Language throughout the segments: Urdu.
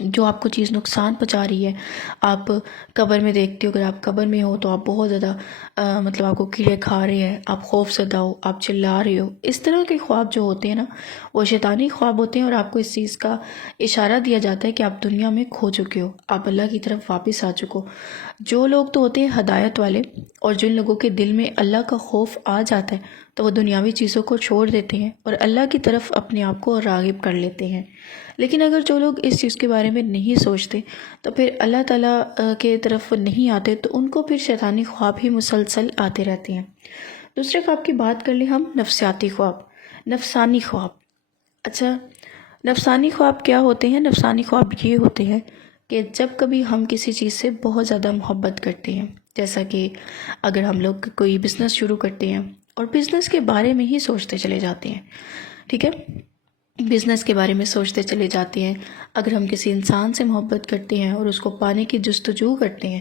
جو آپ کو چیز نقصان پہنچا رہی ہے، آپ قبر میں دیکھتے ہو، اگر آپ قبر میں ہو تو آپ بہت زیادہ مطلب آپ کو کیڑے کھا رہے ہیں، آپ خوف زدہ ہو، آپ چلا رہے ہو، اس طرح کے خواب جو ہوتے ہیں نا وہ شیطانی خواب ہوتے ہیں، اور آپ کو اس چیز کا اشارہ دیا جاتا ہے کہ آپ دنیا میں کھو چکے ہو، آپ اللہ کی طرف واپس آ چکو۔ جو لوگ تو ہوتے ہیں ہدایت والے، اور جن لوگوں کے دل میں اللہ کا خوف آ جاتا ہے تو وہ دنیاوی چیزوں کو چھوڑ دیتے ہیں اور اللہ کی طرف اپنے آپ کو راغب کر لیتے ہیں۔ لیکن اگر جو لوگ اس چیز کے بارے میں نہیں سوچتے تو پھر اللہ تعالیٰ کے طرف نہیں آتے، تو ان کو پھر شیطانی خواب ہی مسلسل آتے رہتے ہیں۔ دوسرے خواب کی بات کر لیں ہم، نفسیاتی خواب، نفسانی خواب۔ اچھا، نفسانی خواب کیا ہوتے ہیں؟ نفسانی خواب یہ ہوتے ہیں کہ جب کبھی ہم کسی چیز سے بہت زیادہ محبت کرتے ہیں، جیسا کہ اگر ہم لوگ کوئی بزنس شروع کرتے ہیں اور بزنس کے بارے میں ہی سوچتے چلے جاتے ہیں، ٹھیک ہے، بزنس کے بارے میں سوچتے چلے جاتے ہیں، اگر ہم کسی انسان سے محبت کرتے ہیں اور اس کو پانے کی جستجو کرتے ہیں،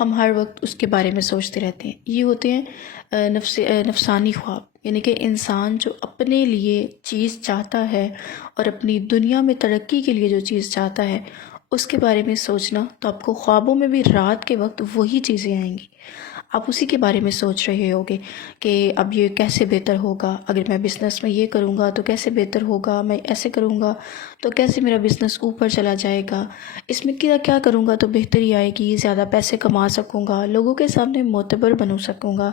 ہم ہر وقت اس کے بارے میں سوچتے رہتے ہیں، یہ ہوتے ہیں نفسانی خواب، یعنی کہ انسان جو اپنے لیے چیز چاہتا ہے اور اپنی دنیا میں ترقی کے لیے جو چیز چاہتا ہے اس کے بارے میں سوچنا، تو آپ کو خوابوں میں بھی رات کے وقت وہی چیزیں آئیں گی، آپ اسی کے بارے میں سوچ رہے ہوگے کہ اب یہ کیسے بہتر ہوگا، اگر میں بزنس میں یہ کروں گا تو کیسے بہتر ہوگا، میں ایسے کروں گا تو کیسے میرا بزنس اوپر چلا جائے گا، اس میں کیا کیا کروں گا تو بہتری آئے گی، زیادہ پیسے کما سکوں گا، لوگوں کے سامنے معتبر بنو سکوں گا۔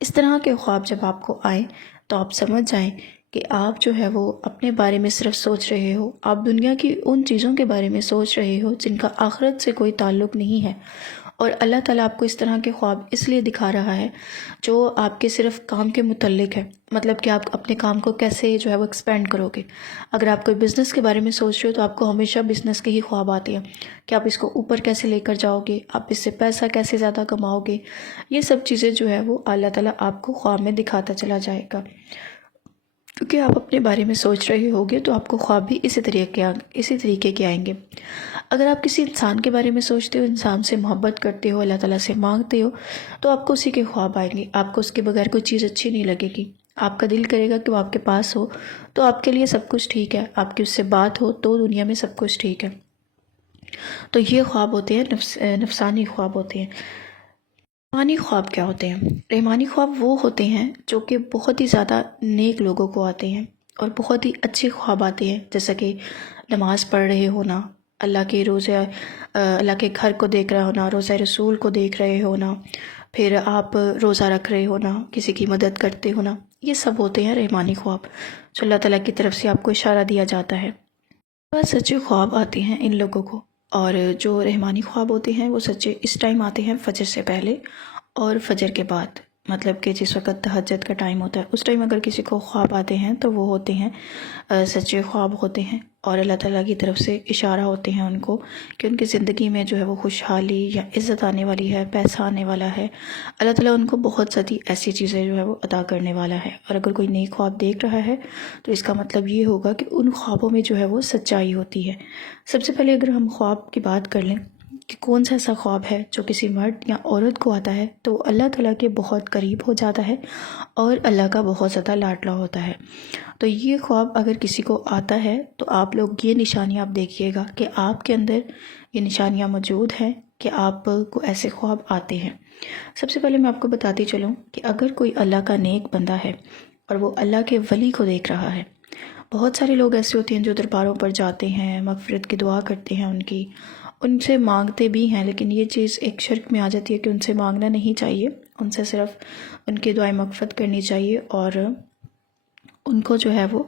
اس طرح کے خواب جب آپ کو آئیں تو آپ سمجھ جائیں کہ آپ جو ہے وہ اپنے بارے میں صرف سوچ رہے ہو، آپ دنیا کی ان چیزوں کے بارے میں سوچ رہے ہو جن کا آخرت سے کوئی تعلق نہیں ہے، اور اللہ تعالیٰ آپ کو اس طرح کے خواب اس لیے دکھا رہا ہے جو آپ کے صرف کام کے متعلق ہے، مطلب کہ آپ اپنے کام کو کیسے جو ہے وہ ایکسپینڈ کرو گے۔ اگر آپ کوئی بزنس کے بارے میں سوچ رہے ہو تو آپ کو ہمیشہ بزنس کے ہی خواب آتے ہیں کہ آپ اس کو اوپر کیسے لے کر جاؤ گے، آپ اس سے پیسہ کیسے زیادہ کماؤ گے، یہ سب چیزیں جو ہے وہ اللہ تعالیٰ آپ کو خواب میں دکھاتا چلا جائے گا، کیونکہ آپ اپنے بارے میں سوچ رہے ہوگے تو آپ کو خواب بھی اسی طریقے کے آئیں گے۔ اگر آپ کسی انسان کے بارے میں سوچتے ہو، انسان سے محبت کرتے ہو، اللہ تعالیٰ سے مانگتے ہو، تو آپ کو اسی کے خواب آئیں گے، آپ کو اس کے بغیر کوئی چیز اچھی نہیں لگے گی، آپ کا دل کرے گا کہ وہ آپ کے پاس ہو تو آپ کے لیے سب کچھ ٹھیک ہے، آپ کی اس سے بات ہو تو دنیا میں سب کچھ ٹھیک ہے۔ تو یہ خواب ہوتے ہیں نفسانی خواب ہوتے ہیں۔ رحمانی خواب کیا ہوتے ہیں؟ رحمانی خواب وہ ہوتے ہیں جو کہ بہت ہی زیادہ نیک لوگوں کو آتے ہیں اور بہت ہی اچھے خواب آتے ہیں، جیسا کہ نماز پڑھ رہے ہونا، اللہ کے گھر کو دیکھ رہا ہونا، روزہ رسول کو دیکھ رہے ہونا، پھر آپ روزہ رکھ رہے ہونا، کسی کی مدد کرتے ہونا، یہ سب ہوتے ہیں رحمانی خواب، جو اللہ تعالیٰ کی طرف سے آپ کو اشارہ دیا جاتا ہے۔ بہت سچے خواب آتے ہیں ان لوگوں کو، اور جو رحمانی خواب ہوتے ہیں وہ سچے اس ٹائم آتے ہیں فجر سے پہلے اور فجر کے بعد، مطلب کہ جس وقت تہجد کا ٹائم ہوتا ہے اس ٹائم اگر کسی کو خواب آتے ہیں تو وہ ہوتے ہیں سچے خواب ہوتے ہیں، اور اللہ تعالیٰ کی طرف سے اشارہ ہوتے ہیں ان کو کہ ان کی زندگی میں جو ہے وہ خوشحالی یا عزت آنے والی ہے، پیسہ آنے والا ہے، اللہ تعالیٰ ان کو بہت ساری ایسی چیزیں جو ہے وہ عطا کرنے والا ہے۔ اور اگر کوئی نیک خواب دیکھ رہا ہے تو اس کا مطلب یہ ہوگا کہ ان خوابوں میں جو ہے وہ سچائی ہوتی ہے۔ سب سے پہلے اگر ہم خواب کی بات کر لیں کہ کون سا ایسا خواب ہے جو کسی مرد یا عورت کو آتا ہے تو وہ اللہ تعالیٰ کے بہت قریب ہو جاتا ہے اور اللہ کا بہت زیادہ لاڈلا ہوتا ہے۔ تو یہ خواب اگر کسی کو آتا ہے تو آپ لوگ یہ نشانیاں آپ دیکھیے گا کہ آپ کے اندر یہ نشانیاں موجود ہیں کہ آپ کو ایسے خواب آتے ہیں۔ سب سے پہلے میں آپ کو بتاتی چلوں کہ اگر کوئی اللہ کا نیک بندہ ہے اور وہ اللہ کے ولی کو دیکھ رہا ہے، بہت سارے لوگ ایسے ہوتے ہیں جو درباروں پر جاتے ہیں، مغفرت کی دعا کرتے ہیں، ان سے مانگتے بھی ہیں، لیکن یہ چیز ایک شرک میں آ جاتی ہے کہ ان سے مانگنا نہیں چاہیے، ان سے صرف ان کی دعائیں مغفرت کرنی چاہیے، اور ان کو جو ہے وہ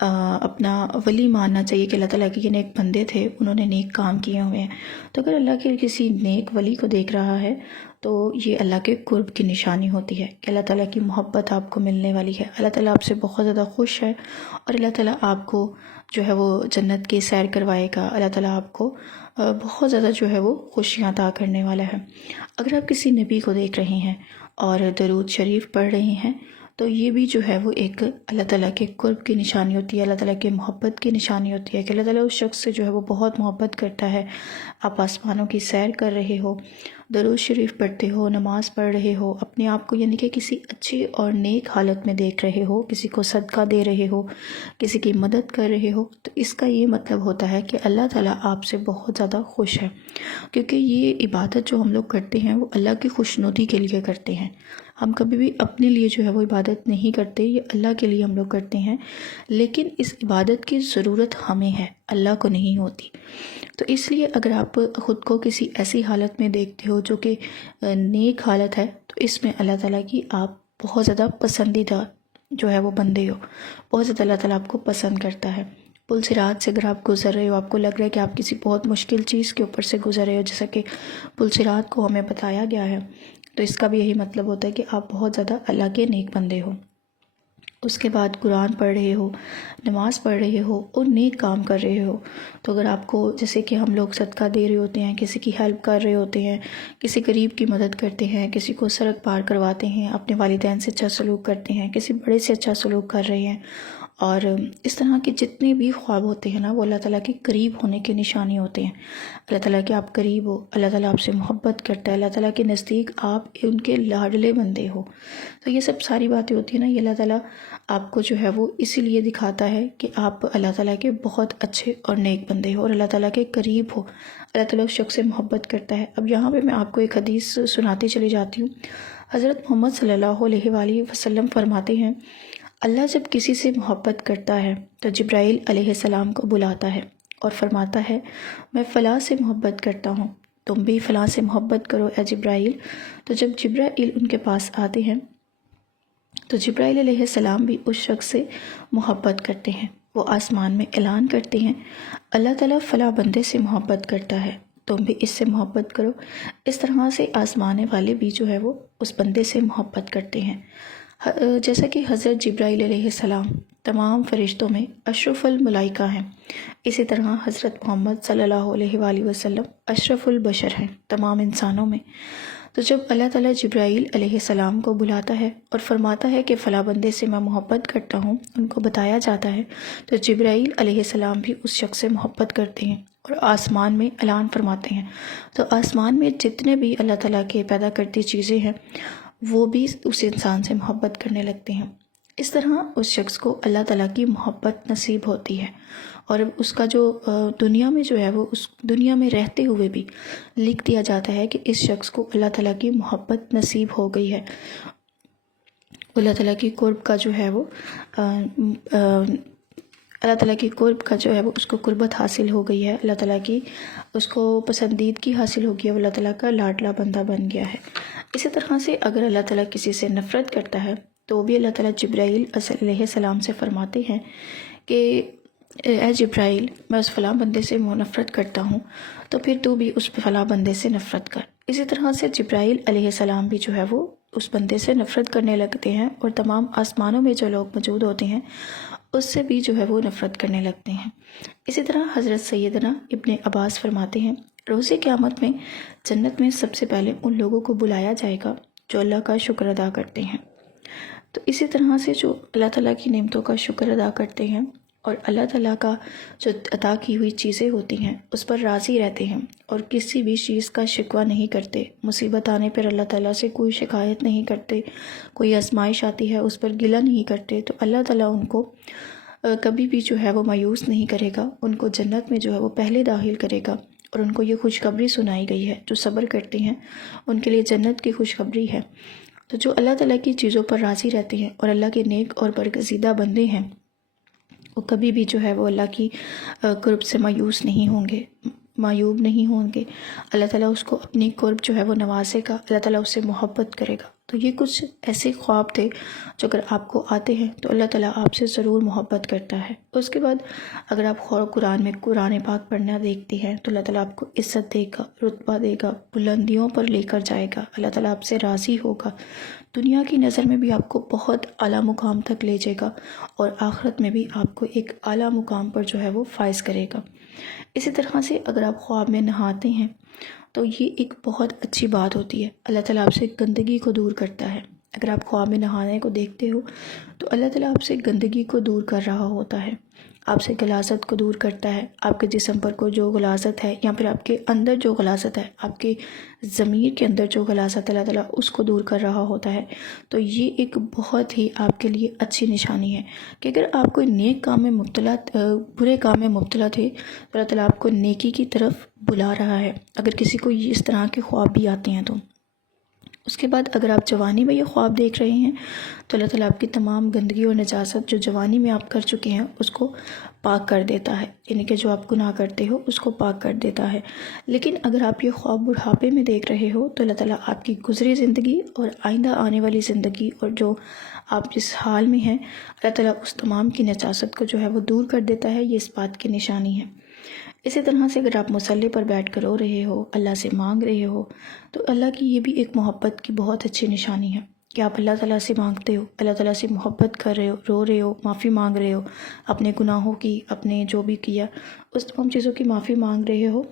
اپنا ولی ماننا چاہیے کہ اللہ تعالیٰ کے یہ نیک بندے تھے، انہوں نے نیک کام کیے ہوئے ہیں۔ تو اگر اللہ کے کسی نیک ولی کو دیکھ رہا ہے تو یہ اللہ کے قرب کی نشانی ہوتی ہے کہ اللہ تعالیٰ کی محبت آپ کو ملنے والی ہے، اللہ تعالیٰ آپ سے بہت زیادہ خوش ہے، اور اللہ تعالیٰ آپ کو جو ہے وہ جنت کی سیر کروائے گا، اللہ تعالیٰ آپ کو بہت زیادہ جو ہے وہ خوشیاں عطا کرنے والا ہے۔ اگر آپ کسی نبی کو دیکھ رہے ہیں اور درود شریف پڑھ رہے ہیں تو یہ بھی جو ہے وہ ایک اللہ تعالیٰ کے قرب کی نشانی ہوتی ہے، اللہ تعالیٰ کے محبت کی نشانی ہوتی ہے کہ اللہ تعالیٰ اس شخص سے جو ہے وہ بہت محبت کرتا ہے۔ آپ آسمانوں کی سیر کر رہے ہو، درود شریف پڑھتے ہو، نماز پڑھ رہے ہو، اپنے آپ کو یعنی کہ کسی اچھی اور نیک حالت میں دیکھ رہے ہو، کسی کو صدقہ دے رہے ہو، کسی کی مدد کر رہے ہو، تو اس کا یہ مطلب ہوتا ہے کہ اللہ تعالیٰ آپ سے بہت زیادہ خوش ہے، کیونکہ یہ عبادت جو ہم لوگ کرتے ہیں وہ اللہ کی خوشنودی کے لیے کرتے ہیں۔ ہم کبھی بھی اپنے لیے جو ہے وہ عبادت نہیں کرتے، یہ اللہ کے لیے ہم لوگ کرتے ہیں، لیکن اس عبادت کی ضرورت ہمیں ہے، اللہ کو نہیں ہوتی۔ تو اس لیے اگر آپ خود کو کسی ایسی حالت میں دیکھتے ہو جو کہ نیک حالت ہے، تو اس میں اللہ تعالیٰ کی آپ بہت زیادہ پسندیدہ جو ہے وہ بندے ہو، بہت زیادہ اللہ تعالیٰ آپ کو پسند کرتا ہے۔ پل صراط سے اگر آپ گزر رہے ہو، آپ کو لگ رہا ہے کہ آپ کسی بہت مشکل چیز کے اوپر سے گزر رہے ہو، جیسا کہ پل صراط کو ہمیں بتایا گیا ہے، تو اس کا بھی یہی مطلب ہوتا ہے کہ آپ بہت زیادہ اللہ کے نیک بندے ہو۔ اس کے بعد قرآن پڑھ رہے ہو، نماز پڑھ رہے ہو اور نیک کام کر رہے ہو، تو اگر آپ کو جیسے کہ ہم لوگ صدقہ دے رہے ہوتے ہیں، کسی کی ہیلپ کر رہے ہوتے ہیں، کسی غریب کی مدد کرتے ہیں، کسی کو سڑک پار کرواتے ہیں، اپنے والدین سے اچھا سلوک کرتے ہیں، کسی بڑے سے اچھا سلوک کر رہے ہیں، اور اس طرح کے جتنے بھی خواب ہوتے ہیں نا، وہ اللہ تعالیٰ کے قریب ہونے کے نشانی ہوتے ہیں۔ اللہ تعالیٰ کے آپ قریب ہو، اللہ تعالیٰ آپ سے محبت کرتا ہے، اللہ تعالیٰ کے نزدیک آپ ان کے لاڈلے بندے ہو، تو یہ سب ساری باتیں ہوتی ہیں نا، یہ اللہ تعالیٰ آپ کو جو ہے وہ اسی لیے دکھاتا ہے کہ آپ اللہ تعالیٰ کے بہت اچھے اور نیک بندے ہو اور اللہ تعالیٰ کے قریب ہو، اللہ تعالیٰ اس شخص سے محبت کرتا ہے۔ اب یہاں پہ میں آپ کو ایک حدیث سناتی چلی جاتی ہوں۔ حضرت محمد صلی اللہ علیہ وآلہ وسلم فرماتے ہیں، اللہ جب کسی سے محبت کرتا ہے تو جبرائیل علیہ السلام کو بلاتا ہے اور فرماتا ہے، میں فلاں سے محبت کرتا ہوں، تم بھی فلاں سے محبت کرو اے جبرائیل۔ تو جب جبرائیل ان کے پاس آتے ہیں تو جبرائیل علیہ السلام بھی اس شخص سے محبت کرتے ہیں، وہ آسمان میں اعلان کرتے ہیں، اللہ تعالیٰ فلاں بندے سے محبت کرتا ہے، تم بھی اس سے محبت کرو۔ اس طرح سے آسمانے والے بھی جو ہے وہ اس بندے سے محبت کرتے ہیں۔ جیسا کہ حضرت جبرائیل علیہ السلام تمام فرشتوں میں اشرف الملائکہ ہیں، اسی طرح حضرت محمد صلی اللہ علیہ وآلہ وسلم اشرف البشر ہیں تمام انسانوں میں۔ تو جب اللہ تعالیٰ جبرائیل علیہ السلام کو بلاتا ہے اور فرماتا ہے کہ فلاں بندے سے میں محبت کرتا ہوں، ان کو بتایا جاتا ہے، تو جبرائیل علیہ السلام بھی اس شخص سے محبت کرتے ہیں اور آسمان میں اعلان فرماتے ہیں۔ تو آسمان میں جتنے بھی اللہ تعالیٰ کے پیدا کرتی چیزیں ہیں، وہ بھی اس انسان سے محبت کرنے لگتے ہیں۔ اس طرح اس شخص کو اللہ تعالیٰ کی محبت نصیب ہوتی ہے، اور اس کا جو دنیا میں جو ہے وہ اس دنیا میں رہتے ہوئے بھی لکھ دیا جاتا ہے کہ اس شخص کو اللہ تعالیٰ کی محبت نصیب ہو گئی ہے، اللہ تعالیٰ کی قرب کا جو ہے وہ اللہ تعالیٰ کی قرب کا جو ہے وہ اس کو قربت حاصل ہو گئی ہے، اللہ تعالیٰ کی اس کو پسندیدگی حاصل ہو گئی ہے، وہ اللہ تعالیٰ کا لاڈلا بندہ بن گیا ہے۔ اسی طرح سے اگر اللہ تعالیٰ کسی سے نفرت کرتا ہے تو بھی اللہ تعالیٰ جبرائیل علیہ السلام سے فرماتے ہیں کہ اے جبرائیل، میں اس فلاں بندے سے نفرت کرتا ہوں، تو پھر تو بھی اس فلاں بندے سے نفرت کر۔ اسی طرح سے جبرائیل علیہ السلام بھی جو ہے وہ اس بندے سے نفرت کرنے لگتے ہیں، اور تمام آسمانوں میں جو لوگ موجود ہوتے ہیں اس سے بھی جو ہے وہ نفرت کرنے لگتے ہیں۔ اسی طرح حضرت سیدنا ابن عباس فرماتے ہیں، روز قیامت میں جنت میں سب سے پہلے ان لوگوں کو بلایا جائے گا جو اللہ کا شکر ادا کرتے ہیں۔ تو اسی طرح سے جو اللہ تعالیٰ کی نعمتوں کا شکر ادا کرتے ہیں اور اللہ تعالیٰ کا جو عطا کی ہوئی چیزیں ہوتی ہیں اس پر راضی رہتے ہیں اور کسی بھی چیز کا شکوہ نہیں کرتے، مصیبت آنے پر اللہ تعالیٰ سے کوئی شکایت نہیں کرتے، کوئی آزمائش آتی ہے اس پر گلہ نہیں کرتے، تو اللہ تعالیٰ ان کو کبھی بھی جو ہے وہ مایوس نہیں کرے گا، ان کو جنت میں جو ہے وہ پہلے داخل کرے گا، اور ان کو یہ خوشخبری سنائی گئی ہے، جو صبر کرتے ہیں ان کے لیے جنت کی خوشخبری ہے۔ تو جو اللہ تعالیٰ کی چیزوں پر راضی رہتے ہیں اور اللہ کے نیک اور برگزیدہ بندے ہیں، وہ کبھی بھی جو ہے وہ اللہ کی قرب سے مایوس نہیں ہوں گے، معیوب نہیں ہوں گے۔ اللہ تعالیٰ اس کو اپنی قرب جو ہے وہ نوازے گا، اللہ تعالیٰ اس سے محبت کرے گا۔ تو یہ کچھ ایسے خواب تھے جو اگر آپ کو آتے ہیں تو اللہ تعالیٰ آپ سے ضرور محبت کرتا ہے۔ اس کے بعد اگر آپ قرآن میں قرآن پاک پڑھنا دیکھتے ہیں تو اللہ تعالیٰ آپ کو عزت دے گا، رتبہ دے گا، بلندیوں پر لے کر جائے گا، اللہ تعالیٰ آپ سے راضی ہوگا، دنیا کی نظر میں بھی آپ کو بہت اعلیٰ مقام تک لے جائے گا، اور آخرت میں بھی آپ کو ایک اعلیٰ مقام پر جو ہے وہ فائز کرے گا۔ اسی طرح سے اگر آپ خواب میں نہاتے ہیں تو یہ ایک بہت اچھی بات ہوتی ہے، اللہ تعالیٰ آپ سے گندگی کو دور کرتا ہے، اگر آپ خواب میں نہانے کو دیکھتے ہو تو اللہ تعالیٰ آپ سے گندگی کو دور کر رہا ہوتا ہے، آپ سے غلاظت کو دور کرتا ہے، آپ کے جسم پر کو جو غلاظت ہے یا پھر آپ کے اندر جو غلاظت ہے، آپ کے ضمیر کے اندر جو غلاظت اللہ تعالیٰ اس کو دور کر رہا ہوتا ہے۔ تو یہ ایک بہت ہی آپ کے لیے اچھی نشانی ہے کہ اگر آپ کوئی نیک کام میں مبتلا برے کام میں مبتلا تھے تو اللہ تعالیٰ آپ کو نیکی کی طرف بلا رہا ہے، اگر کسی کو اس طرح کے خواب بھی آتے ہیں تو۔ اس کے بعد اگر آپ جوانی میں یہ خواب دیکھ رہے ہیں تو اللہ تعالیٰ آپ کی تمام گندگی اور نجاست جو جوانی میں آپ کر چکے ہیں اس کو پاک کر دیتا ہے، یعنی کہ جو آپ گناہ کرتے ہو اس کو پاک کر دیتا ہے۔ لیکن اگر آپ یہ خواب بڑھاپے میں دیکھ رہے ہو تو اللہ تعالیٰ آپ کی گزری زندگی اور آئندہ آنے والی زندگی اور جو آپ جس حال میں ہیں اللہ تعالیٰ اس تمام کی نجاست کو جو ہے وہ دور کر دیتا ہے، یہ اس بات کی نشانی ہے۔ اسی طرح سے اگر آپ مصلی پر بیٹھ کر رو رہے ہو، اللہ سے مانگ رہے ہو تو اللہ کی یہ بھی ایک محبت کی بہت اچھی نشانی ہے کہ آپ اللہ تعالیٰ سے مانگتے ہو، اللہ تعالیٰ سے محبت کر رہے ہو، رو رہے ہو، معافی مانگ رہے ہو، اپنے گناہوں کی، اپنے جو بھی کیا اس تمام چیزوں کی معافی مانگ رہے ہو،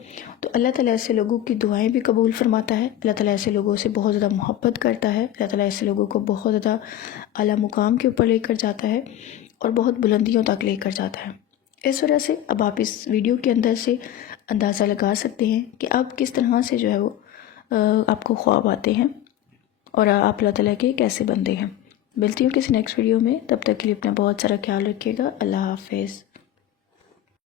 تو اللہ تعالیٰ ایسے لوگوں کی دعائیں بھی قبول فرماتا ہے، اللہ تعالیٰ ایسے لوگوں سے بہت زیادہ محبت کرتا ہے، اللہ تعالیٰ ایسے لوگوں کو بہت زیادہ اعلیٰ مقام کے اوپر لے کر جاتا ہے اور بہت بلندیوں تک لے کر جاتا ہے۔ اس وجہ سے اب آپ اس ویڈیو کے اندر سے اندازہ لگا سکتے ہیں کہ آپ کس طرح سے جو ہے وہ آپ کو خواب آتے ہیں اور آپ اللہ تعالیٰ کے کیسے بندے ہیں۔ ملتی ہوں کسی نیکسٹ ویڈیو میں، تب تک کے لیے اپنا بہت سارا خیال رکھیے گا۔ اللہ حافظ۔